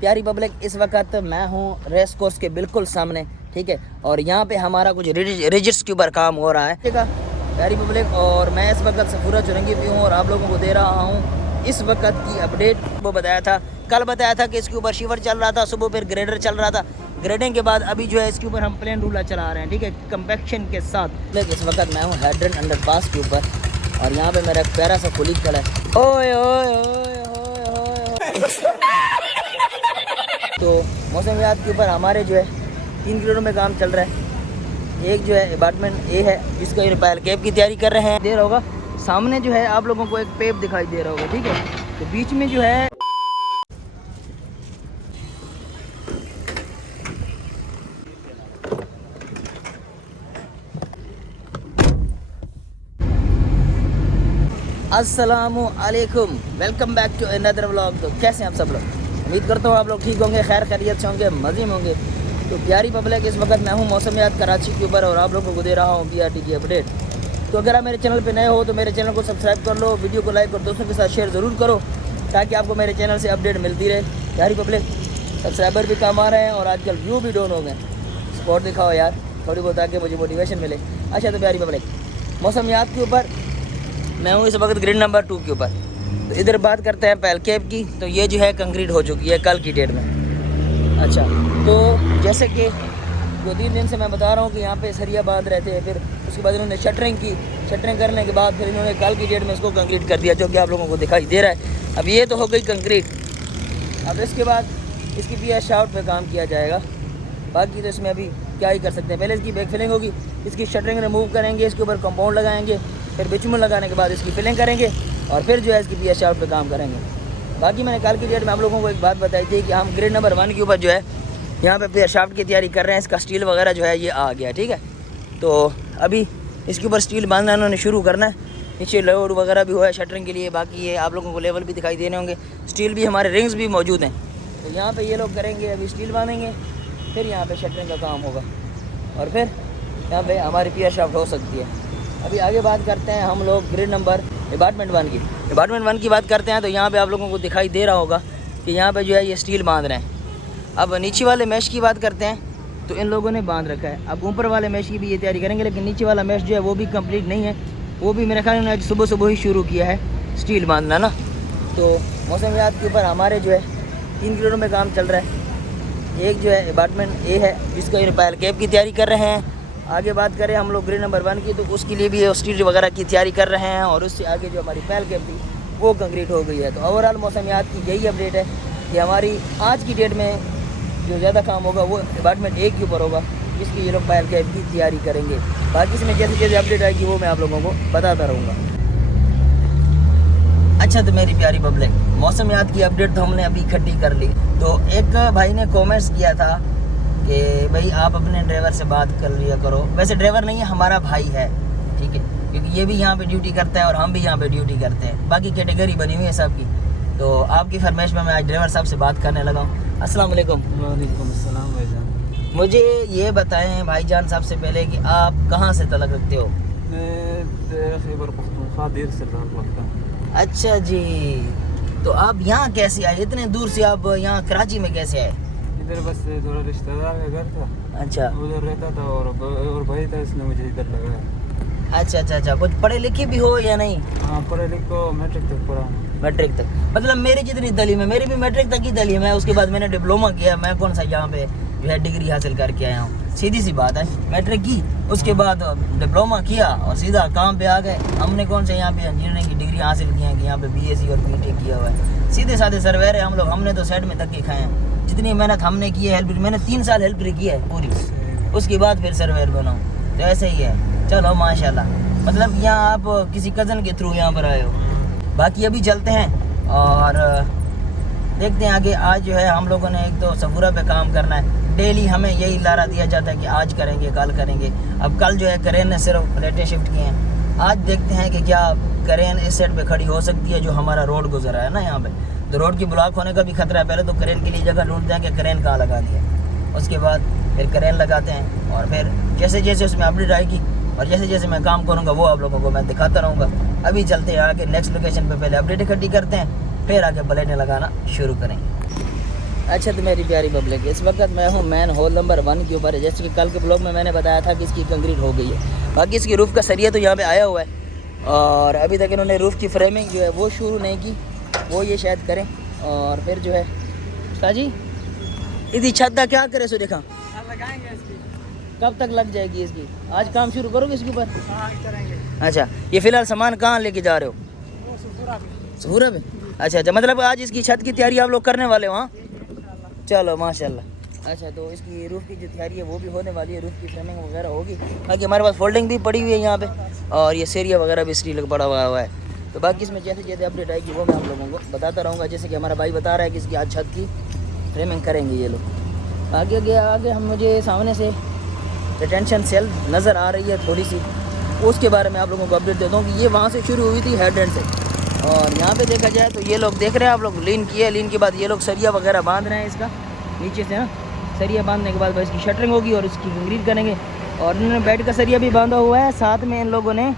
प्यारी पब्लिक, इस वक्त मैं हूँ रेस कोर्स के बिल्कुल सामने, ठीक है। और यहाँ पे हमारा कुछ रिजिट्स के ऊपर काम हो रहा है, ठीक है प्यारी पब्लिक। और मैं इस वक्त सफूरा चुरंगी भी हूँ और आप लोगों को दे रहा हूँ इस वक्त की अपडेट। वो बताया था, कल बताया था कि इसके ऊपर शिवर चल रहा था, सुबह फिर ग्रेडर चल रहा था। ग्रेडिंग के बाद अभी जो है इसके ऊपर हम प्लेन रूलर चला रहे हैं, ठीक है, कंपैक्शन के साथ। इस वक्त मैं हूँ हैड्रन अंडरपास के ऊपर और यहाँ पे मेरा एक प्यारा सा कोलीग खड़ा है। ओए ओए ओए ओए तो मौसमियात के ऊपर हमारे जो है 3 किलोमीटर में काम चल रहा है। एक जो है अपार्टमेंट ए है जिसका ये पैल कैब की तैयारी कर रहे हैं। दे रहा होगा सामने जो है आप लोगों को एक पेप दिखाई दे रहा होगा, ठीक है। तो बीच में जो है अस्सलामु अलैकुम, welcome back to another vlog. तो कैसे हैं आप सब लोग? उम्मीद करता हूँ आप लोग ठीक होंगे, खैर खैरियत से होंगे, मज़े में होंगे। तो प्यारी पब्लिक, इस वक्त मैं हूँ मौसमियात कराची के ऊपर और आप लोगों को दे रहा हूँ BRT की अपडेट। तो अगर आप मेरे चैनल पे नए हो तो मेरे चैनल को सब्सक्राइब कर लो, वीडियो को लाइक और दोस्तों के साथ शेयर ज़रूर करो ताकि आपको मेरे चैनल से अपडेट मिलती रहे। प्यारी पब्लिक, सब्सक्राइबर भी कम आ रहे हैं और आजकल व्यू भी डाउन हो गए। सपोर्ट दिखाओ यार थोड़ी बहुत, आके मुझे मोटिवेशन मिले। अच्छा तो प्यारी पब्लिक, मौसमियात के ऊपर मैं हूँ इस वक्त ग्रिड नंबर 2 के ऊपर। तो इधर बात करते हैं पैल कैब की। तो ये जो है कंक्रीट हो चुकी है कल की डेट में। अच्छा, तो जैसे कि 2-3 दिन से मैं बता रहा हूँ कि यहाँ पे सरिया बांध रहे थे, फिर उसके बाद इन्होंने शटरिंग की। शटरिंग करने के बाद फिर इन्होंने कल की डेट में इसको कंक्रीट कर दिया, जो कि आप लोगों को दिखाई दे रहा है। अब ये तो हो गई कंक्रीट। अब इसके बाद इसकी पीएस शाफ्ट पे काम किया जाएगा। बाकी तो इसमें अभी क्या ही कर सकते हैं। पहले इसकी बैक फिलिंग होगी, इसकी शटरिंग रिमूव करेंगे, इसके ऊपर कंपाउंड लगाएंगे, फिर बिचुमन लगाने के बाद इसकी फिलिंग करेंगे और फिर जो है इसकी पीएस शाफ्ट पे काम करेंगे। बाकी मैंने कल की डेट में आप लोगों को एक बात बताई थी कि हम ग्रिड नंबर 1 के ऊपर जो है यहाँ पे पीएस शाफ्ट की तैयारी कर रहे हैं। इसका स्टील वगैरह जो है ये आ गया, ठीक है। तो अभी इसके ऊपर स्टील बांधना इन्होंने शुरू करना है। नीचे लोड वगैरह भी हुआ है शटरिंग के लिए। बाकी ये आप लोगों को लेवल भी दिखाई देने होंगे, स्टील भी, हमारे रिंग्स भी मौजूद हैं। तो यहाँ पर ये लोग करेंगे, अभी स्टील बांधेंगे, फिर यहाँ पर शटरिंग का काम होगा और फिर यहाँ पर हमारी पीएस शाफ्ट हो सकती है। अभी आगे बात करते हैं हम लोग ग्रिड नंबर अपार्टमेंट 1 की। अपार्टमेंट 1 की बात करते हैं तो यहाँ पे आप लोगों को दिखाई दे रहा होगा कि यहाँ पे जो है ये स्टील बांध रहे हैं। अब नीचे वाले मैश की बात करते हैं तो इन लोगों ने बांध रखा है। अब ऊपर वाले मैश की भी ये तैयारी करेंगे, लेकिन नीचे वाला मैश जो है वो भी कंप्लीट नहीं है। वो भी मेरे ख्याल में आज सुबह सुबह ही शुरू किया है स्टील बांधना ना। तो मौसमियात के ऊपर हमारे जो है 3 किलोमीटर में काम चल रहा है। एक जो है अपार्टमेंट ए है जिसका ये पैल कैब की तैयारी कर रहे हैं। आगे बात करें हम लोग ग्रिड नंबर 1 की, तो उसके लिए भी स्टील वगैरह की तैयारी कर रहे हैं और उससे आगे जो हमारी पैल कैब थी वो कंक्रीट हो गई है। तो ओवरऑल मौसमियात की यही अपडेट है कि हमारी आज की डेट में जो ज़्यादा काम होगा वो अपार्टमेंट 1 के ऊपर होगा, जिसकी ये लोग पैल कैब की तैयारी करेंगे। बाकी इसमें जैसे जैसे अपडेट आएगी वो मैं आप लोगों को बताता रहूँगा। अच्छा तो मेरी प्यारी पब्लिक, मौसमियात की अपडेट तो हमने अभी इकट्ठी कर ली। तो एक भाई ने कॉमेंट्स किया था कि भाई आप अपने ड्राइवर से बात कर लिया करो। वैसे ड्राइवर नहीं है, हमारा भाई है, ठीक है, क्योंकि ये भी यहाँ पे ड्यूटी करता है और हम भी यहाँ पे ड्यूटी करते हैं। बाकी कैटेगरी बनी हुई है सबकी। तो आपकी फरमाइश में मैं आज ड्राइवर साहब से बात करने लगा हूँ। अस्सलाम वालेकुम। वालेकुम अस्सलाम भाईजान। मुझे ये बताएं भाईजान साहब से पहले कि आप कहाँ से तलक रखते हो? मैं खैबर पख्तूनख्वा देर से लगता। अच्छा जी, तो आप यहाँ कैसे आए? इतने दूर से आप यहाँ कराची में कैसे आए? इधर बस थोड़ा रिश्तेदार का घर था, अच्छा, उधर रहता था और भाई था, इसने मुझे इधर लगाया। अच्छा अच्छा अच्छा। कुछ पढ़े लिखे भी हो या नहीं? हाँ पढ़े लिखो, मैट्रिक तक पढ़ा। मैट्रिक तक? मतलब मेरी जितनी तालीम है, मेरी भी मैट्रिक तक की तालीम है। उसके बाद मैंने डिप्लोमा किया। मैं कौन सा यहाँ पे जो है डिग्री हासिल करके आया हूँ? सीधी सी बात है, मैट्रिक की, उसके बाद डिप्लोमा किया और सीधा काम पे आ गए। हमने कौन सा यहाँ पे इंजीनियरिंग की डिग्री हासिल की है कि यहाँ पे BSc और BTech किया हुआ है। सीधे साधे सर्वेयर है हम लोग। हमने तो साइड में धक्के खाए हैं। जितनी मेहनत हमने की है, हेल्प मैंने 3 साल हेल्प की है पूरी, उसके बाद फिर सर्वेयर बना हूँ। तो ऐसे ही है। चलो माशाल्लाह। मतलब यहाँ आप किसी कज़न के थ्रू यहाँ पर आए हो। बाकी अभी चलते हैं और देखते हैं आगे। आज जो है हम लोगों ने एक तो सफूरा पे काम करना है। डेली हमें यही लारा दिया जाता है कि आज करेंगे, कल करेंगे। अब कल जो है क्रेन ने सिर्फ प्लेटें शिफ्ट की हैं। आज देखते हैं कि क्या क्रेन इस साइड पे खड़ी हो सकती है जो हमारा रोड गुजरा है ना यहाँ पे। तो रोड की ब्लॉक होने का भी खतरा है। पहले तो क्रेन के लिए जगह ढूंढते हैं कि क्रेन कहाँ लगा दी है। उसके बाद फिर क्रेन लगाते हैं और फिर जैसे जैसे उसमें अपडेट आएगी और जैसे जैसे मैं काम करूँगा वो आप लोगों को मैं दिखाता रहूँगा। अभी चलते हैं आगे नेक्स्ट लोकेशन पे, पहले अपडेट इकट्ठी करते हैं, फिर आगे प्लेटें लगाना शुरू करेंगे। अच्छा तो मेरी प्यारी पब्लिक, इस वक्त मैं हूँ मैन होल नंबर 1 के ऊपर। जैसे कि कल के ब्लॉग में मैंने बताया था कि इसकी कंक्रीट हो गई है। बाकी इसकी रूफ़ का सरिया तो यहाँ पे आया हुआ है और अभी तक इन्होंने रूफ़ की फ्रेमिंग जो है वो शुरू नहीं की, वो ये शायद करें। और फिर जो है जी इसकी छत का क्या करे सो देखा लगाएंगे इसकी। कब तक लग जाएगी इसकी? आज काम शुरू करोगे इसके ऊपर? हाँ करेंगे। अच्छा, ये फ़िलहाल सामान कहाँ लेके जा रहे हो? वो सफूरा में। अच्छा अच्छा, मतलब आज इसकी छत की तैयारी आप लोग करने वाले हो? हाँ चलो माशाल्लाह। अच्छा तो इसकी रूफ़ की जो तैयारी है वो भी होने वाली है, रूफ़ की फ्रेमिंग वगैरह होगी। बाकी हमारे पास फोल्डिंग भी पड़ी हुई है यहाँ पे और ये सेरिया वगैरह भी स्टील पड़ा हुआ है। तो बाकी इसमें जैसे जैसे अपडेट आएगी वो मैं आप लोगों को बताता रहूँगा। जैसे कि हमारा भाई बता रहा है कि इसकी आज छत की फ्रेमिंग करेंगे ये लोग। आगे हम मुझे सामने से रिटेंशन सेल नज़र आ रही है थोड़ी सी, उसके बारे में आप लोगों को अपडेट देता हूँ कि ये वहाँ से शुरू हुई थी हेड एंड से। और यहाँ पे देखा जाए तो ये लोग देख रहे हैं आप लोग, लीन किए, लीन के बाद ये लोग सरिया वगैरह बांध रहे हैं इसका नीचे से ना। सरिया बांधने के बाद बस इसकी शटरिंग होगी और इसकी कंक्रीट करेंगे। और इन्होंने बेड का सरिया भी बांधा हुआ है, साथ में इन लोगों ने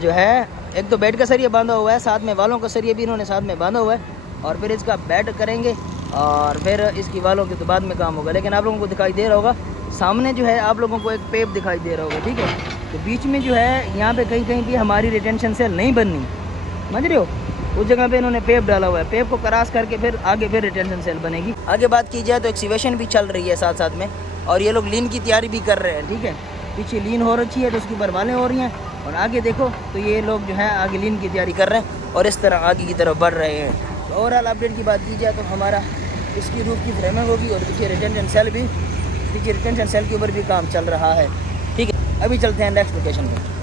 जो है एक तो बेड का सरिया बांधा हुआ है, साथ में वालों का सरिया भी इन्होंने साथ में बांधा हुआ है। और फिर इसका बेड करेंगे और फिर इसकी वालों के तो बाद में काम होगा। लेकिन आप लोगों को दिखाई दे रहा होगा सामने जो है आप लोगों को एक पेप दिखाई दे रहा होगा, ठीक है। तो बीच में जो है यहाँ पे कहीं कहीं भी हमारी रिटेंशन सेल नहीं बननी, समझ रहे हो, उस जगह पे इन्होंने पेप डाला हुआ है। पेप को क्रॉस करके फिर आगे फिर रिटेंशन सेल बनेगी। आगे बात की जाए तो एक्सीवेशन भी चल रही है साथ साथ में, और ये लोग लीन की तैयारी भी कर रहे हैं, ठीक है। पीछे लीन हो रखी है तो उसके ऊपर वालें हो रही हैं, और आगे देखो तो ये लोग जो है आगे लीन की तैयारी कर रहे हैं और इस तरह आगे की तरफ बढ़ रहे हैं। तो ओवरऑल अपडेट की बात की जाए तो हमारा इसकी रूफ की फ्रेमिंग होगी और पीछे रिटेंशन सेल के ऊपर भी काम चल रहा है, ठीक है। अभी चलते हैं नेक्स्ट लोकेशन पे।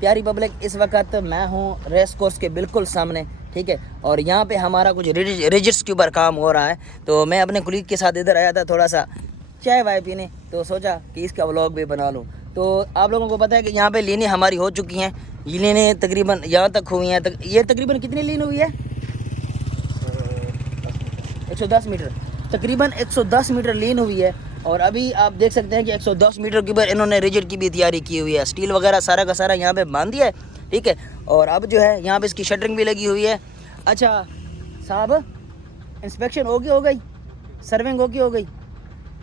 प्यारी पब्लिक, इस वक्त मैं हूँ रेस कोर्स के बिल्कुल सामने, ठीक है। और यहाँ पे हमारा कुछ रिजिट्स के ऊपर काम हो रहा है। तो मैं अपने कुलीग के साथ इधर आया था थोड़ा सा चाय वाय पीने, तो सोचा कि इसका व्लॉग भी बना लूँ। तो आप लोगों को पता है कि यहाँ पे लीनें हमारी हो चुकी हैं। ये लीनें तकरीबन यहाँ तक हुई हैं। ये तकरीबन कितनी लीन हुई है? 110 मीटर, तकरीबन 110 मीटर लीन हुई है। और अभी आप देख सकते हैं कि 110 मीटर के ऊपर इन्होंने रिजिट की भी तैयारी की हुई है। स्टील वगैरह सारा का सारा यहाँ पे बांध दिया है, ठीक है। और अब जो है यहाँ पे इसकी शटरिंग भी लगी हुई है। अच्छा साहब, इंस्पेक्शन हो गई, सर्विंग हो गई।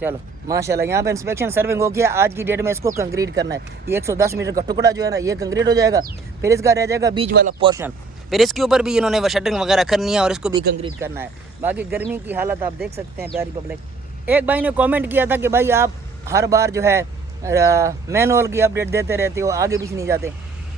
चलो माशाल्लाह, यहाँ पे इंस्पेक्शन सर्विंग हो गया। आज की डेट में इसको कंक्रीट करना है। ये 110 मीटर का टुकड़ा जो है ना ये कंक्रीट हो जाएगा। फिर इसका रह जाएगा बीच वाला पोर्शन, फिर इसके ऊपर भी इन्होंने शटरिंग वगैरह करनी है और इसको भी कंक्रीट करना है। बाकी गर्मी की हालत आप देख सकते हैं प्यारी पब्लिक। एक भाई ने कमेंट किया था कि भाई आप हर बार जो है मैनुअल की अपडेट देते रहते हो, आगे पीछे नहीं जाते।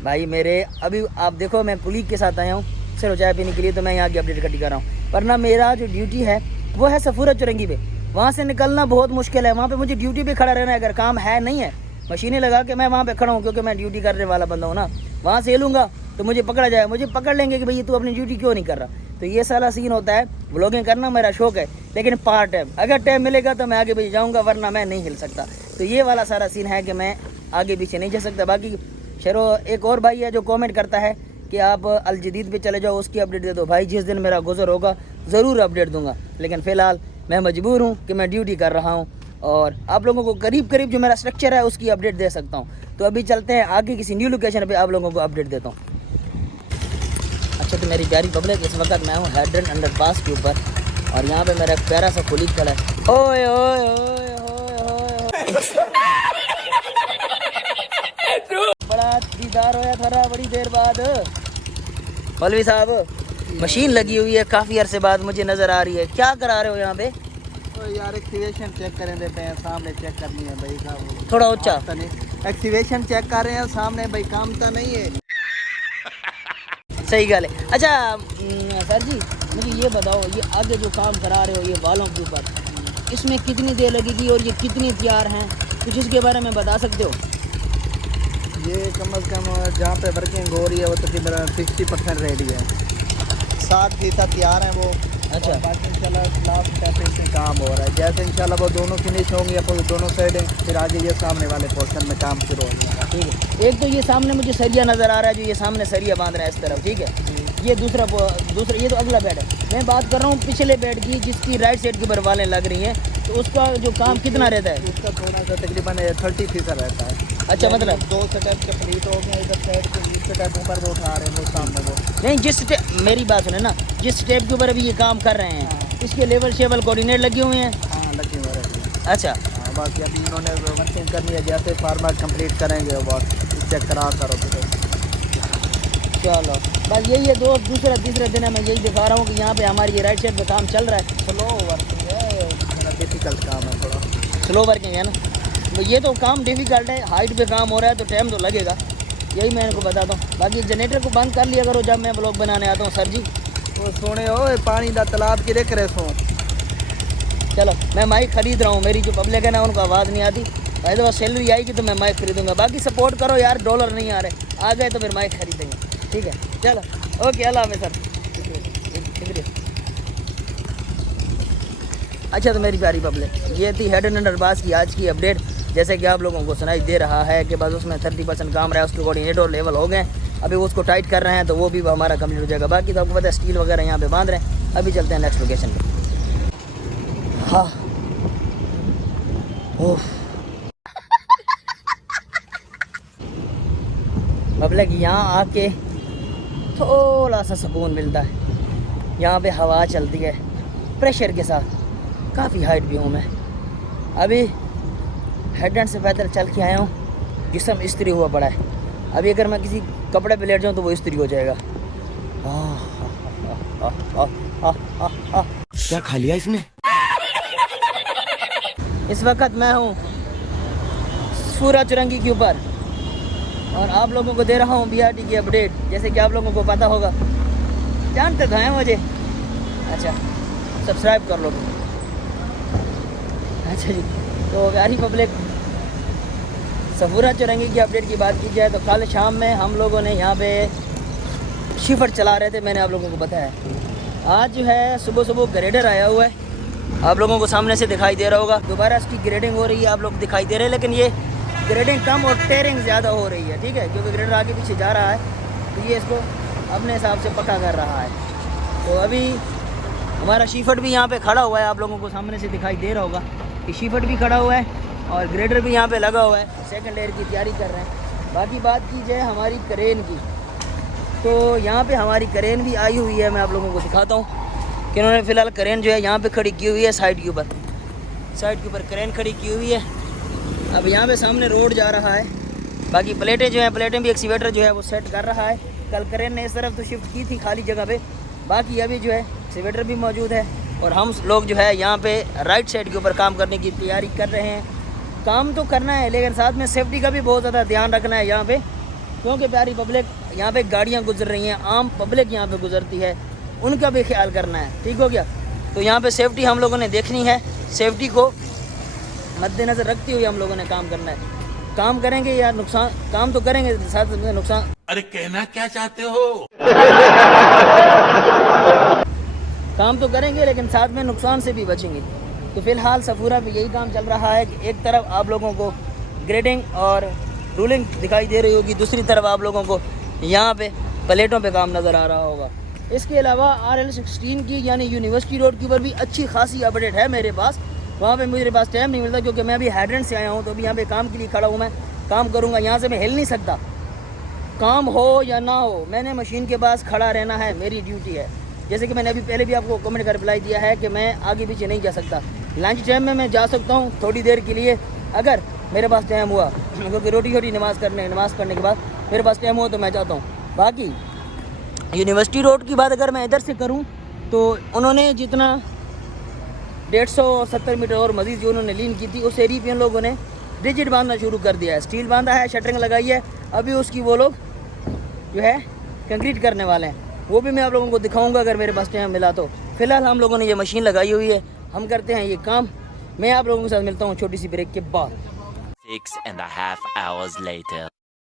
भाई मेरे अभी आप देखो, मैं कुलीग के साथ आया हूँ सिर्फ चाय पीने के लिए, तो मैं यहाँ की अपडेट इकट्ठी कर रहा हूँ। वरना मेरा जो ड्यूटी है वो है सफूरा चुरंगी पे, वहाँ से निकलना बहुत मुश्किल है। वहाँ पे मुझे ड्यूटी पे खड़ा रहना है, अगर काम है नहीं है मशीनें लगा के मैं वहाँ पे खड़ा हूँ, क्योंकि मैं ड्यूटी करने वाला बंदा हूँ ना। वहाँ से लूँगा तो मुझे पकड़ा जाए, मुझे पकड़ लेंगे कि भाई तू अपनी ड्यूटी क्यों नहीं कर रहा। तो ये सारा सीन होता है। व्लॉगिंग करना मेरा शौक है, लेकिन पार्ट टाइम, अगर टाइम मिलेगा तो मैं आगे पीछे जाऊँगा, वरना मैं नहीं हिल सकता। तो ये वाला सारा सीन है कि मैं आगे पीछे नहीं जा सकता। बाकी शेरो एक और भाई है जो कमेंट करता है कि आप अल जदीद पे चले जाओ, उसकी अपडेट दे दो। भाई जिस दिन मेरा गुजर होगा ज़रूर अपडेट दूंगा, लेकिन फ़िलहाल मैं मजबूर हूँ कि मैं ड्यूटी कर रहा हूँ और आप लोगों को करीब करीब जो मेरा स्ट्रक्चर है उसकी अपडेट दे सकता हूँ। तो अभी चलते हैं आगे किसी न्यू लोकेशन पे, आप लोगों को अपडेट देता हूँ। अच्छा तो मेरी प्यारी पब्लिक, इस वक्त मैं हूँ हेड्रन अंडरपास के ऊपर और यहाँ पे मेरा एक प्यारा सा कुलीग खड़ा है। ओए ओए ओए ओए बड़ा दीदार होया थारा बड़ी देर बाद। मौलवी साहब, मशीन लगी हुई है काफ़ी अरसे बाद मुझे नज़र आ रही है, क्या करा रहे हो यहाँ पे? तो यार एक्सीवेशन चेक करें देते हैं, सामने चेक करनी है भाई का, थोड़ा ऊंचा एक्सीवेशन चेक कर रहे हैं सामने भाई, काम तो नहीं है। सही गल है। अच्छा सर जी, मुझे ये बताओ, ये आगे जो काम करा रहे हो ये वालों के ऊपर, इसमें कितनी देर लगेगी और ये कितनी तैयार हैं, कुछ इसके बारे में बता सकते हो? ये कम अज़ कम जहाँ पे वर्किंग हो रही है वो तकरीबन 60% रेडी है, 60% तैयार हैं वो। अच्छा, बाकी इंशाल्लाह लास्ट स्टेप पे काम हो रहा है। जैसे इंशाल्लाह वो दोनों फिनिश होंगी अपन दोनों साइडें, फिर आगे ये सामने वाले पोर्शन में काम शुरू होगा। ठीक है। एक तो ये सामने मुझे सरिया नज़र आ रहा है, जो ये सामने सरिया बांध रहा है इस तरफ, ठीक है। ये दूसरा ये तो अगला बेड है। मैं बात कर रहा हूँ पिछले बेड की, जिसकी राइट साइड के ऊपर वालें लग रही हैं, तो उसका जो काम कितना रहता है? उसका थोड़ा सा तकरीबन 30% रहता है। अच्छा, मतलब 2 स्टेप कंप्लीट हो गया इधर साइड के, इस स्टेप ऊपर वो उठा रहे हैं वो सामने वो नहीं, जिस स्टेप, मेरी बात सुने ना, जिस स्टेप के ऊपर अभी ये काम कर रहे हैं इसके लेवल शेवल कोऑर्डिनेट लगे हुए हैं? हाँ लगे हुए हैं। अच्छा, हाँ बाकी अभी इन्होंने वर्किंग करनी है, जैसे फार्मर कंप्लीट करेंगे वो चेक करा करो तो। चलो बस यही है। दूसरा तीसरा दिन है, मैं यही दिखा रहा हूँ कि यहाँ पे हमारी ये राइट साइड पे काम चल रहा है। स्लो वर्किंग है, मेरा डिफिकल्ट काम है थोड़ा। स्लो वर्किंग है ना, तो ये तो काम डिफ़िकल्ट है, हाइट पे काम हो रहा है तो टाइम तो लगेगा, यही मैं इनको बताता हूँ। बाकी जनरेटर को बंद कर लिया करो जब मैं ब्लॉग बनाने आता हूँ। सर जी वो सोने हो पानी का तालाब की देख रहे सो। चलो मैं माइक ख़रीद रहा हूँ, मेरी जो पब्लिक है ना उनको आवाज़ नहीं आती, भाई तो सैलरी आएगी तो मैं माइक खरीदूँगा। बाकी सपोर्ट करो यार, डॉलर नहीं आ रहे, आ गए तो फिर माइक खरीदेंगे, ठीक है। चलो ओके, अल्लाह हाफ़िज़ सर, शुक्रिया। अच्छा तो मेरी प्यारी पब्लिक, ये थी हेड एंड अंडरपास की आज की अपडेट। जैसे कि आप लोगों को सुनाई दे रहा है कि बस उसमें 30% काम रहा है, उसके कोऑर्डिनेटर लेवल हो गए, अभी उसको टाइट कर रहे हैं तो वो भी हमारा कंप्लीट हो जाएगा। बाकी तो आपको पता है स्टील वगैरह यहाँ पे बांध रहे हैं। अभी चलते हैं नेक्स्ट लोकेशन पे। हाँ ओह पब्लिक, यहाँ आके थोड़ा सा सुकून मिलता है। यहाँ पे हवा चलती है प्रेशर के साथ, काफ़ी हाइट भी हूँ मैं। अभी हेड से पैदल चल के आया हूँ, जिस्म इस्त्री हुआ पड़ा है। अभी अगर मैं किसी कपड़े पे लेट जाऊँ तो वो इस्त्री हो जाएगा। क्या खा लिया इसने? इस वक्त मैं हूँ सूरा चुरंगी के ऊपर और आप लोगों को दे रहा हूँ BRT की अपडेट। जैसे कि आप लोगों को पता होगा, जानते तो हैं मुझे, अच्छा सब्सक्राइब कर लो। अच्छा जी, तो प्यारी पब्लिक, सफूरा चुरंगी की अपडेट की बात की जाए तो कल शाम में हम लोगों ने यहाँ पे शिफ्ट चला रहे थे, मैंने आप लोगों को बताया। आज जो है सुबह सुबह ग्रेडर आया हुआ है, आप लोगों को सामने से दिखाई दे रहा होगा। दोबारा इसकी ग्रेडिंग हो रही है, आप लोग दिखाई दे रहे हैं, लेकिन ये ग्रेडिंग कम और टेयरिंग ज़्यादा हो रही है, ठीक है, क्योंकि ग्रेडर आगे पीछे जा रहा है तो ये इसको अपने हिसाब से पक्का कर रहा है। तो अभी हमारा शीफट भी यहाँ पे खड़ा हुआ है, आप लोगों को सामने से दिखाई दे रहा होगा कि शीफट भी खड़ा हुआ है और ग्रेडर भी यहाँ पे लगा हुआ है, सेकंड लेयर की तैयारी कर रहे हैं। बाकी बात की जाए हमारी क्रेन की, तो यहाँ पे हमारी क्रेन भी आई हुई है, मैं आप लोगों को दिखाता हूँ कि उन्होंने फ़िलहाल क्रेन जो है यहाँ पे खड़ी की हुई है, साइड के ऊपर क्रेन खड़ी की हुई है। अब यहाँ पे सामने रोड जा रहा है। बाकी प्लेटें जो हैं, प्लेटें भी एक्सीवेटर जो है वो सेट कर रहा है। कल क्रेन ने इस तरफ तो शिफ्ट की थी खाली जगह पे, बाकी अभी जो है एक्सीवेटर भी मौजूद है और हम लोग जो है यहाँ पे राइट साइड के ऊपर काम करने की तैयारी कर रहे हैं। काम तो करना है लेकिन साथ में सेफ्टी का भी बहुत ज़्यादा ध्यान रखना है यहाँ पे, क्योंकि प्यारी पब्लिक यहाँ पे गाड़ियाँ गुजर रही हैं, आम पब्लिक यहाँ पे गुजरती है, उनका भी ख्याल करना है, ठीक हो गया। तो यहाँ पे सेफ्टी हम लोगों ने देखनी है, सेफ्टी को मद्देनज़र रखते हुए हम लोगों ने काम करना है। काम करेंगे या नुकसान, काम तो करेंगे साथ में नुकसान। अरे कहना क्या चाहते हो? काम तो करेंगे लेकिन साथ में नुकसान से भी बचेंगे। तो फिलहाल सफूरा पे यही काम चल रहा है कि एक तरफ आप लोगों को ग्रेडिंग और रूलिंग दिखाई दे रही होगी, दूसरी तरफ आप लोगों को यहाँ पे प्लेटों पे काम नज़र आ रहा होगा। इसके अलावा RL16 की यानी यूनिवर्सिटी रोड के ऊपर भी अच्छी खासी अपडेट है मेरे पास। वहाँ पे मेरे पास टाइम नहीं मिलता क्योंकि मैं अभी हैड्रेंट से आया हूँ, तो अभी यहाँ पे काम के लिए खड़ा हूँ, मैं काम करूँगा, यहाँ से मैं हिल नहीं सकता। काम हो या ना हो, मैंने मशीन के पास खड़ा रहना है, मेरी ड्यूटी है। जैसे कि मैंने अभी पहले भी आपको कमेंट का रिप्लाई दिया है कि मैं आगे पीछे नहीं जा सकता। लंच टाइम में मैं जा सकता हूँ थोड़ी देर के लिए, अगर मेरे पास टाइम हुआ, क्योंकि रोटी नमाज़ पढ़ने के बाद मेरे पास टाइम हुआ तो मैं जाता हूँ। बाकी यूनिवर्सिटी रोड की बात अगर मैं इधर से करूँ तो उन्होंने जितना 170 मीटर और मज़ीद जो उन्होंने लीन की थी, उस एरिया पे उन लोगों ने रिजिड बांधना शुरू कर दिया है, स्टील बांधा है, शटरिंग लगाई है। अभी उसकी वो लोग जो है कंक्रीट करने वाले हैं, वो भी मैं आप लोगों को दिखाऊंगा अगर मेरे पास टाइम मिला तो। फिलहाल हम लोगों ने ये मशीन लगाई हुई है, हम करते हैं ये काम। मैं आप लोगों के साथ मिलता हूँ छोटी सी ब्रेक के बाद। 6.5 hours later.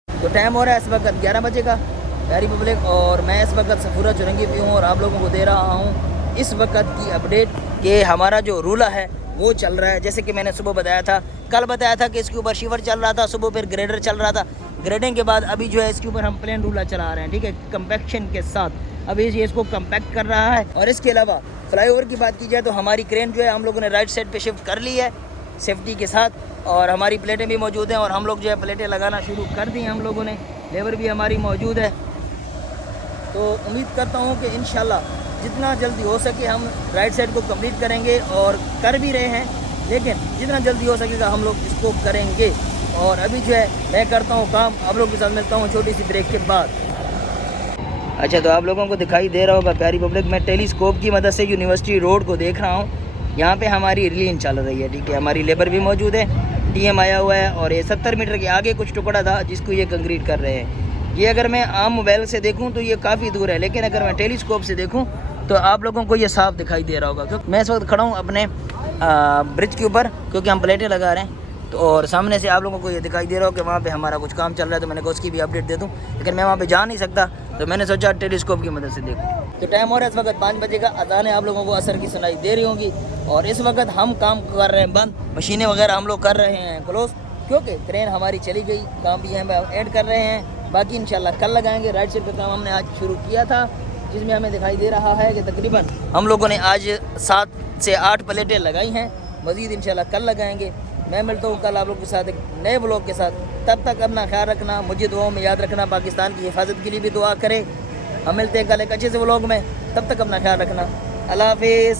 तो टाइम हो रहा है इस वक्त 11 बजे का प्यारी पब्लिक, और मैं इस वक्त सफूरा चुरंगी पे हूँ और आप लोगों को दे रहा हूँ इस वक्त की अपडेट कि हमारा जो रूला है वो चल रहा है। जैसे कि मैंने सुबह बताया था, कल बताया था कि इसके ऊपर शिवर चल रहा था, सुबह फिर ग्रेडर चल रहा था। ग्रेडिंग के बाद अभी जो है इसके ऊपर हम प्लेन रूला चला रहे हैं, ठीक है, कंपैक्शन के साथ। अभी ये इसको कंपैक्ट कर रहा है। और इसके अलावा फ्लाईओवर की बात की जाए तो हमारी क्रेन जो है हम लोगों ने राइट साइड पे शिफ्ट कर ली है सेफ्टी के साथ, और हमारी प्लेटें भी मौजूद हैं और हम लोग जो है प्लेटें लगाना शुरू कर दी हैं हम लोगों ने। लेबर भी हमारी मौजूद है। तो उम्मीद करता हूँ कि इंशाल्लाह जितना जल्दी हो सके हम राइट साइड को कंप्लीट करेंगे और कर भी रहे हैं, लेकिन जितना जल्दी हो सकेगा हम लोग इसको करेंगे। और अभी जो है मैं करता हूँ काम, आप लोगों के साथ मिलता हूँ छोटी सी ब्रेक के बाद। अच्छा, तो आप लोगों को दिखाई दे रहा होगा प्यारी पब्लिक, मैं टेलीस्कोप की मदद से यूनिवर्सिटी रोड को देख रहा हूँ। यहाँ पे हमारी रिलीन चल रही है, ठीक है, हमारी लेबर भी मौजूद है, टीएम आया हुआ है और ये 70 मीटर के आगे कुछ टुकड़ा था जिसको ये कंक्रीट कर रहे हैं। ये अगर मैं आम मोबाइल से देखूँ तो ये काफ़ी दूर है, लेकिन अगर मैं टेलीस्कोप से देखूँ तो आप लोगों को ये साफ दिखाई दे रहा होगा। क्योंकि मैं इस वक्त खड़ा हूँ अपने ब्रिज के ऊपर, क्योंकि हम प्लेटें लगा रहे हैं, तो और सामने से आप लोगों को ये दिखाई दे रहा हो कि वहाँ पे हमारा कुछ काम चल रहा है, तो मैंने कहा उसकी भी अपडेट दे दूँ, लेकिन मैं वहाँ पे जा नहीं सकता, तो मैंने सोचा टेलीस्कोप की मदद से देखूँ। तो टाइम हो रहा है इस वक्त 5 बजे का, अज़ानें आप लोगों को असर की सुनाई दे रही होंगी और इस वक्त हम काम कर रहे हैं बंद, मशीनें वगैरह हम लोग कर रहे हैं क्लोज, क्योंकि क्रेन हमारी चली गई, काम भी हम ऐड कर रहे हैं, बाकी इंशाल्लाह कल लगाएंगे। राइट साइड पे काम हमने आज शुरू किया था, जिसमें हमें दिखाई दे रहा है कि तकरीबन हम लोगों ने आज 7 से 8 प्लेटें लगाई हैं, मज़ीद इंशाल्लाह कल लगाएंगे। मैं मिलता हूँ कल आप लोगों के साथ एक नए व्लॉग के साथ, तब तक अपना ख्याल रखना, मुझे दुआओं में याद रखना, पाकिस्तान की हिफाजत के लिए भी दुआ करें। हम मिलते हैं कल एक अच्छे से व्लॉग में, तब तक अपना ख्याल रखना। अल्लाह हाफिज़।